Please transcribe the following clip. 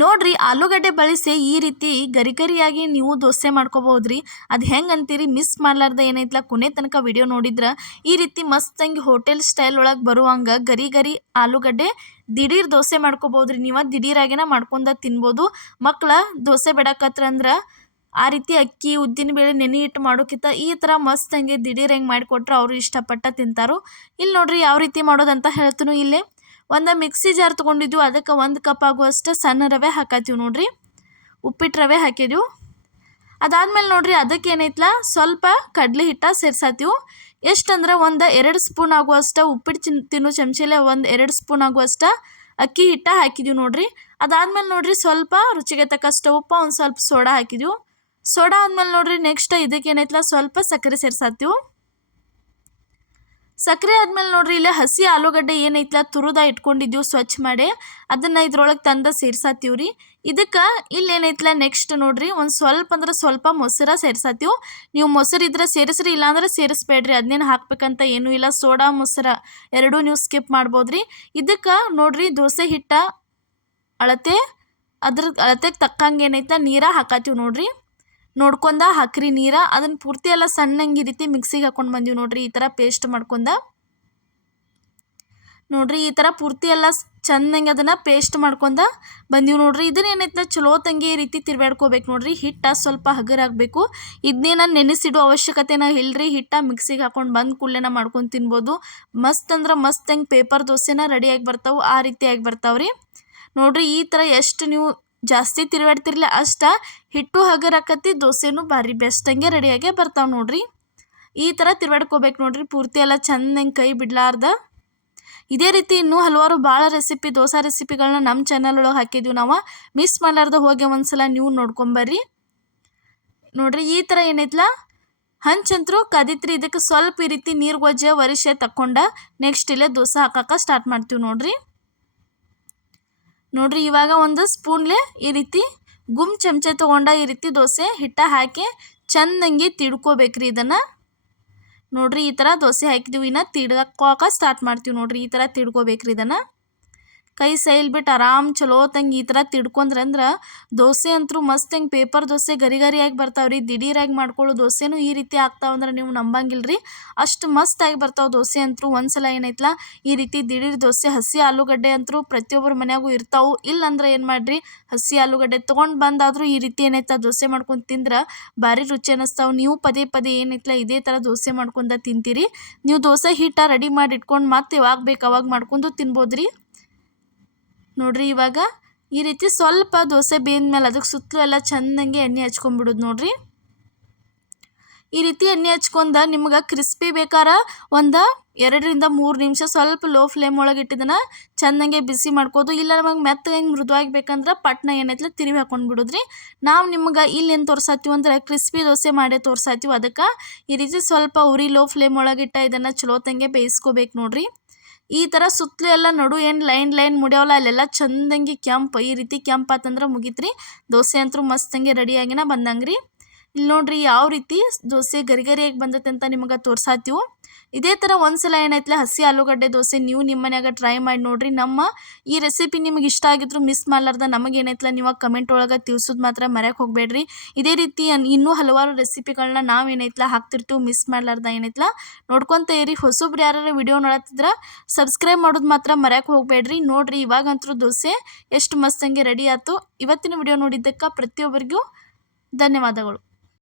ನೋಡ್ರಿ ಆಲೂಗಡ್ಡೆ ಬಳಸಿ ಈ ರೀತಿ ಗರಿಗರಿಯಾಗಿ ನೀವು ದೋಸೆ ಮಾಡ್ಕೋಬಹುದ್ರಿ. ಅದು ಹೆಂಗೆ ಅಂತೀರಿ ಮಿಸ್ ಮಾಡ್ಲಾರ್ದ ಏನೈತ್ಲ ಕೊನೆ ತನಕ ವಿಡಿಯೋ ನೋಡಿದ್ರೆ ಈ ರೀತಿ ಮಸ್ತಂಗಿ ಹೋಟೆಲ್ ಸ್ಟೈಲ್ ಒಳಗೆ ಬರುವಂಗ ಗರಿ ಗರಿ ಆಲೂಗಡ್ಡೆ ದಿಢೀರ್ ದೋಸೆ ಮಾಡ್ಕೋಬಹುದ್ರಿ. ನೀವು ದಿಢೀರಾಗಿನ ಮಾಡ್ಕೊಂಡ ತಿನ್ಬೋದು. ಮಕ್ಕಳ ದೋಸೆ ಬಿಡಕತ್ರ ಅಂದ್ರೆ ಆ ರೀತಿ ಅಕ್ಕಿ ಉದ್ದಿನ ಬೇಳೆ ನೆನೆ ಇಟ್ಟು ಮಾಡೋಕ್ಕಿಂತ ಈ ಥರ ಮಸ್ತ್ ಹಂಗೆ ದಿಢೀರ್ ಹೆಂಗೆ ಮಾಡಿಕೊಟ್ರೆ ಅವರು ಇಷ್ಟಪಟ್ಟ ತಿಂತಾರೋ. ಇಲ್ಲಿ ನೋಡ್ರಿ ಯಾವ ರೀತಿ ಮಾಡೋದಂತ ಹೇಳ್ತೀನಿ. ಇಲ್ಲೇ ಒಂದು ಮಿಕ್ಸಿ ಜಾರ್ ತೊಗೊಂಡಿದ್ವಿ, ಅದಕ್ಕೆ 1 ಕಪ್ ಆಗುವಷ್ಟು ಸಣ್ಣ ರವೆ ಹಾಕತ್ತೀವಿ ನೋಡ್ರಿ. ಉಪ್ಪಿಟ್ಟು ರವೆ ಹಾಕಿದ್ವಿ. ಅದಾದ್ಮೇಲೆ ನೋಡ್ರಿ ಅದಕ್ಕೆ ಏನೈತ್ಲ ಸ್ವಲ್ಪ ಕಡಲೆ ಹಿಟ್ಟ ಸೇರ್ಸಾತೀವಿ. ಎಷ್ಟಂದ್ರೆ ಒಂದು 2 ಸ್ಪೂನ್ ಆಗುವಷ್ಟು ಉಪ್ಪಿಟ್ಟು ತಿನ್ನೋ ಚಮಚೆಲೆ 2 ಸ್ಪೂನ್ ಆಗುವಷ್ಟು ಅಕ್ಕಿ ಹಿಟ್ಟ ಹಾಕಿದ್ವಿ ನೋಡ್ರಿ. ಅದಾದ್ಮೇಲೆ ನೋಡ್ರಿ ಸ್ವಲ್ಪ ರುಚಿಗೆ ತಕ್ಕಷ್ಟು ಉಪ್ಪು, ಒಂದು ಸ್ವಲ್ಪ ಸೋಡಾ ಹಾಕಿದ್ವಿ. ಸೋಡಾ ಆದ್ಮೇಲೆ ನೋಡ್ರಿ ನೆಕ್ಸ್ಟ್ ಇದಕ್ಕೆ ಏನೈತ್ಲ ಸ್ವಲ್ಪ ಸಕ್ಕರೆ ಸೇರ್ಸಾತೀವಿ. ಸಕ್ಕರೆ ಆದ್ಮೇಲೆ ನೋಡ್ರಿ ಇಲ್ಲೇ ಹಸಿ ಆಲೂಗಡ್ಡೆ ಏನೈತ್ಲ ತುರುದ ಇಟ್ಕೊಂಡಿದ್ದೀವಿ ಸ್ವಚ್ಛ ಮಾಡಿ, ಅದನ್ನು ಇದ್ರೊಳಗೆ ತಂದು ಸೇರ್ಸಾತೀವ್ರಿ. ಇದಕ್ಕೆ ಇಲ್ಲೇನೈತ್ಲ ನೆಕ್ಸ್ಟ್ ನೋಡ್ರಿ ಒಂದು ಸ್ವಲ್ಪ ಅಂದ್ರೆ ಸ್ವಲ್ಪ ಮೊಸರು ಸೇರ್ಸಾತೀವಿ. ನೀವು ಮೊಸರು ಇದ್ರೆ ಸೇರಿಸ್ರಿ, ಇಲ್ಲಾಂದ್ರೆ ಸೇರಿಸ್ಬೇಡ್ರಿ, ಅದನ್ನೇನು ಹಾಕ್ಬೇಕಂತ ಏನೂ ಇಲ್ಲ. ಸೋಡಾ ಮೊಸರು ಎರಡೂ ನೀವು ಸ್ಕಿಪ್ ಮಾಡ್ಬೋದ್ರಿ. ಇದಕ್ಕೆ ನೋಡ್ರಿ ದೋಸೆ ಹಿಟ್ಟ ಅಳತೆ ಅಳತೆಗೆ ತಕ್ಕಂಗೆ ಏನೈತ್ಲ ನೀರ ಹಾಕತ್ತೀವಿ ನೋಡ್ರಿ. ನೋಡ್ಕೊಂಡ ಹಾಕ್ರಿ ನೀರ. ಅದನ್ನು ಪೂರ್ತಿ ಎಲ್ಲ ಸಣ್ಣಂಗೆ ಈ ರೀತಿ ಮಿಕ್ಸಿಗೆ ಹಾಕೊಂಡು ಬಂದೀವಿ ನೋಡ್ರಿ. ಈ ಥರ ಪೇಸ್ಟ್ ಮಾಡ್ಕೊಂಡ ನೋಡ್ರಿ, ಈ ಥರ ಪೂರ್ತಿ ಎಲ್ಲ ಚೆಂದಂಗೆ ಅದನ್ನು ಪೇಸ್ಟ್ ಮಾಡ್ಕೊಂಡ ಬಂದೀವಿ ನೋಡ್ರಿ. ಇದನ್ನ ಏನೈತೆ ಚಲೋ ತಂಗಿ ಈ ರೀತಿ ತಿರ್ಬ್ಯಾಡ್ಕೋಬೇಕು ನೋಡ್ರಿ. ಹಿಟ್ಟ ಸ್ವಲ್ಪ ಹಗರಾಗಬೇಕು. ಇದನ್ನೇನ ನೆನೆಸಿಡೋ ಅವಶ್ಯಕತೆನ ಇಲ್ರಿ. ಹಿಟ್ಟ ಮಿಕ್ಸಿಗೆ ಹಾಕೊಂಡು ಬಂದು ಕೂಡಲೇನ ಮಾಡ್ಕೊಂಡು ತಿನ್ಬೋದು. ಮಸ್ತ್ ಅಂದ್ರೆ ಮಸ್ತ್ ಹೆಂಗೆ ಪೇಪರ್ ದೋಸೆನ ರೆಡಿಯಾಗಿ ಬರ್ತಾವೆ ಆ ರೀತಿಯಾಗಿ ಬರ್ತಾವ್ರಿ ನೋಡ್ರಿ. ಈ ಥರ ಎಷ್ಟು ನೀವು ಜಾಸ್ತಿ ತಿರುಗಾಡ್ತಿರ್ಲಿ ಅಷ್ಟ ಹಿಟ್ಟು ಹಗರಾಕತಿ, ದೋಸೆನೂ ಭಾರಿ ಬೆಸ್ಟ್ ಹಂಗೆ ರೆಡಿಯಾಗೆ ಬರ್ತಾವೆ ನೋಡ್ರಿ. ಈ ಥರ ತಿರುಗಾಡ್ಕೋಬೇಕು ನೋಡ್ರಿ ಪೂರ್ತಿ ಎಲ್ಲ ಚೆಂದಂಗೆ ಕೈ ಬಿಡ್ಲಾರ್ದ. ಇದೇ ರೀತಿ ಇನ್ನೂ ಹಲವಾರು ಭಾಳ ರೆಸಿಪಿ ದೋಸೆ ರೆಸಿಪಿಗಳನ್ನ ನಮ್ಮ ಚಾನಲ್ ಒಳಗೆ ಹಾಕಿದ್ವಿ ನಾವು. ಮಿಸ್ ಮಾಡಲಾರ್ದ ಹೋಗಿ ಒಂದ್ಸಲ ನೀವು ನೋಡ್ಕೊಂಬರ್ರಿ ನೋಡ್ರಿ. ಈ ಥರ ಏನೈತ್ಲ ಹಂಚಂತರೂ ಕದಿತ್ರಿ. ಇದಕ್ಕೆ ಸ್ವಲ್ಪ ಈ ರೀತಿ ನೀರು ಗೊಜ್ಜೆ ವರಿಸೆ ತಕ್ಕೊಂಡ ನೆಕ್ಸ್ಟ್ ಇಲ್ಲೇ ದೋಸೆ ಹಾಕಕ್ಕೆ ಸ್ಟಾರ್ಟ್ ಮಾಡ್ತೀವಿ ನೋಡ್ರಿ. ನೋಡ್ರಿ ಇವಾಗ ಒಂದು ಸ್ಪೂನ್ಲೆ ಈ ರೀತಿ ಚಮಚೆ ತೊಗೊಂಡ ಈ ರೀತಿ ದೋಸೆ ಹಿಟ್ಟ ಹಾಕಿ ಚೆಂದಂಗೆ ತಿಡ್ಕೋಬೇಕ್ರಿ. ಇದನ್ನು ನೋಡ್ರಿ ಈ ಥರ ದೋಸೆ ಹಾಕಿದ್ದೀವಿ. ಇನ್ನು ತಿಡ್ಕೋಕೆ ಸ್ಟಾರ್ಟ್ ಮಾಡ್ತೀವಿ ನೋಡ್ರಿ. ಈ ಥರ ತಿಡ್ಕೋಬೇಕ್ರಿ. ಇದನ್ನು ಕೈ ಸೈಲ್ ಬಿಟ್ಟು ಆರಾಮ್ ಚಲೋ ತಂಗಿ ಈ ಥರ ತಿಡ್ಕೊಂಡ್ರಂದ್ರೆ ದೋಸೆ ಅಂತೂ ಮಸ್ತ್ ಹೆಂಗೆ ಪೇಪರ್ ದೋಸೆ ಗರಿ ಗರಿಯಾಗಿ ಬರ್ತಾವ್ರಿ. ದಿಢೀರಾಗಿ ಮಾಡ್ಕೊಳ್ಳೋ ದೋಸೆನೂ ಈ ರೀತಿ ಆಗ್ತಾವಂದ್ರೆ ನೀವು ನಂಬಂಗಿಲ್ರಿ, ಅಷ್ಟು ಮಸ್ತಾಗಿ ಬರ್ತಾವೆ ದೋಸೆ ಅಂತೂ. ಒಂದ್ಸಲ ಏನೈತ್ಲ ಈ ರೀತಿ ದಿಢೀರ್ ದೋಸೆ ಹಸಿ ಆಲೂಗಡ್ಡೆ ಅಂತೂ ಪ್ರತಿಯೊಬ್ಬರ ಮನ್ಯಾಗೂ ಇರ್ತಾವೆ. ಇಲ್ಲಾಂದ್ರೆ ಏನು ಮಾಡಿರಿ, ಹಸಿ ಆಲೂಗಡ್ಡೆ ತೊಗೊಂಡು ಬಂದಾದರೂ ಈ ರೀತಿ ಏನೈತ ದೋಸೆ ಮಾಡ್ಕೊಂಡು ತಿಂದ್ರೆ ಭಾರಿ ರುಚಿ ಅನ್ನಿಸ್ತಾವೆ. ನೀವು ಪದೇ ಪದೇ ಏನೈತ್ಲ ಇದೇ ಥರ ದೋಸೆ ಮಾಡ್ಕೊಂಡು ತಿಂತೀರಿ. ನೀವು ದೋಸೆ ಹಿಟ್ಟ ರೆಡಿ ಮಾಡಿ ಇಟ್ಕೊಂಡು ಮತ್ತೆ ಯಾವಾಗ ಬೇಕು ಅವಾಗ ಮಾಡ್ಕೊಂಡು ತಿನ್ಬೋದ್ರಿ ನೋಡ್ರಿ. ಇವಾಗ ಈ ರೀತಿ ಸ್ವಲ್ಪ ದೋಸೆ ಬೇಂದ್ಮೇಲೆ ಅದಕ್ಕೆ ಸುತ್ತಲೂ ಎಲ್ಲ ಚೆಂದಂಗೆ ಎಣ್ಣೆ ಹಚ್ಕೊಂಡ್ಬಿಡೋದು ನೋಡ್ರಿ. ಈ ರೀತಿ ಎಣ್ಣೆ ಹಚ್ಕೊಂಡ ನಿಮ್ಗೆ ಕ್ರಿಸ್ಪಿ ಬೇಕಾರ ಒಂದು 2 ರಿಂದ 3 ನಿಮಿಷ ಸ್ವಲ್ಪ ಲೋ ಫ್ಲೇಮ್ ಒಳಗೆ ಇಟ್ಟಿದ್ದನ್ನು ಚೆಂದಂಗೆ ಬಿಸಿ ಮಾಡ್ಕೋದು. ಇಲ್ಲ ನಮಗೆ ಮೆತ್ತಗೆ ಹೆಂಗೆ ಮೃದುವಾಗಿ ಬೇಕಂದ್ರೆ ಪಟ್ನ ಏನೈತ್ಲ ತಿರುವಿ ಹಾಕೊಂಡು ಬಿಡೋದ್ರಿ. ನಾವು ನಿಮ್ಗೆ ಇಲ್ಲೇನು ತೋರ್ಸಾತೀವಿ ಅಂದ್ರೆ ಕ್ರಿಸ್ಪಿ ದೋಸೆ ಮಾಡೇ ತೋರ್ಸಾತೀವಿ. ಅದಕ್ಕೆ ಈ ರೀತಿ ಸ್ವಲ್ಪ ಉರಿ ಲೋ ಫ್ಲೇಮ್ ಒಳಗಿಟ್ಟ ಇದನ್ನು ಚಲೋ ತಂಗೆ ಬೇಯಿಸ್ಕೋಬೇಕು ನೋಡ್ರಿ. ಈ ಥರ ಸುತ್ತಲೂ ಎಲ್ಲ ನಡು ಏನು ಲೈನ್ ಮುಡಿಯೋಲ್ಲ ಅಲ್ಲೆಲ್ಲ ಚೆಂದಂಗೆ ಕೆಂಪು ಈ ರೀತಿ ಕೆಂಪು ಆತಂದ್ರೆ ಮುಗೀತ್ರಿ. ದೋಸೆ ಅಂತೂ ಮಸ್ತಂಗೆ ರೆಡಿಯಾಗಿನ ಬಂದಂಗೆ. ಇಲ್ಲಿ ನೋಡ್ರಿ ಯಾವ ರೀತಿ ದೋಸೆ ಗರಿ ಗರಿಯಾಗಿ ಬಂದೈತೆ ಅಂತ ನಿಮಗೆ ತೋರ್ಸಾತೀವಿ. ಇದೇ ಥರ ಒಂದ್ಸಲ ಏನೈತ್ಲೆ ಹಸಿ ಆಲೂಗಡ್ಡೆ ದೋಸೆ ನೀವು ನಿಮ್ಮ ಮನ್ಯಾಗ ಟ್ರೈ ಮಾಡಿ ನೋಡ್ರಿ. ನಮ್ಮ ಈ ರೆಸಿಪಿ ನಿಮಗೆ ಇಷ್ಟ ಆಗಿದ್ರು ಮಿಸ್ ಮಾಡ್ಲಾರ್ದ ನಮಗೆ ಏನೈತ್ಲ ನೀವು ಕಮೆಂಟ್ ಒಳಗೆ ತಿಳಿಸೋದು ಮಾತ್ರ ಮರೆಯಕ್ಕೆ ಹೋಗಬೇಡ್ರಿ. ಇದೇ ರೀತಿ ಇನ್ನೂ ಹಲವಾರು ರೆಸಿಪಿಗಳನ್ನ ನಾವು ಏನೈತ್ಲ ಹಾಕ್ತಿರ್ತೀವಿ. ಮಿಸ್ ಮಾಡ್ಲಾರ್ದ ಏನೈತ್ಲ ನೋಡ್ಕೊತ ಇರಿ. ಹೊಸಬ್ರು ಯಾರು ವಿಡಿಯೋ ನೋಡತ್ತಿದ್ರೆ ಸಬ್ಸ್ಕ್ರೈಬ್ ಮಾಡೋದು ಮಾತ್ರ ಮರೆಯಕ್ಕೆ ಹೋಗಬೇಡ್ರಿ ನೋಡ್ರಿ. ಇವಾಗಂತೂ ದೋಸೆ ಎಷ್ಟು ಮಸ್ತಂಗೆ ರೆಡಿ ಆಯ್ತು. ಇವತ್ತಿನ ವಿಡಿಯೋ ನೋಡಿದ್ದಕ್ಕೆ ಪ್ರತಿಯೊಬ್ಬರಿಗೂ ಧನ್ಯವಾದಗಳು.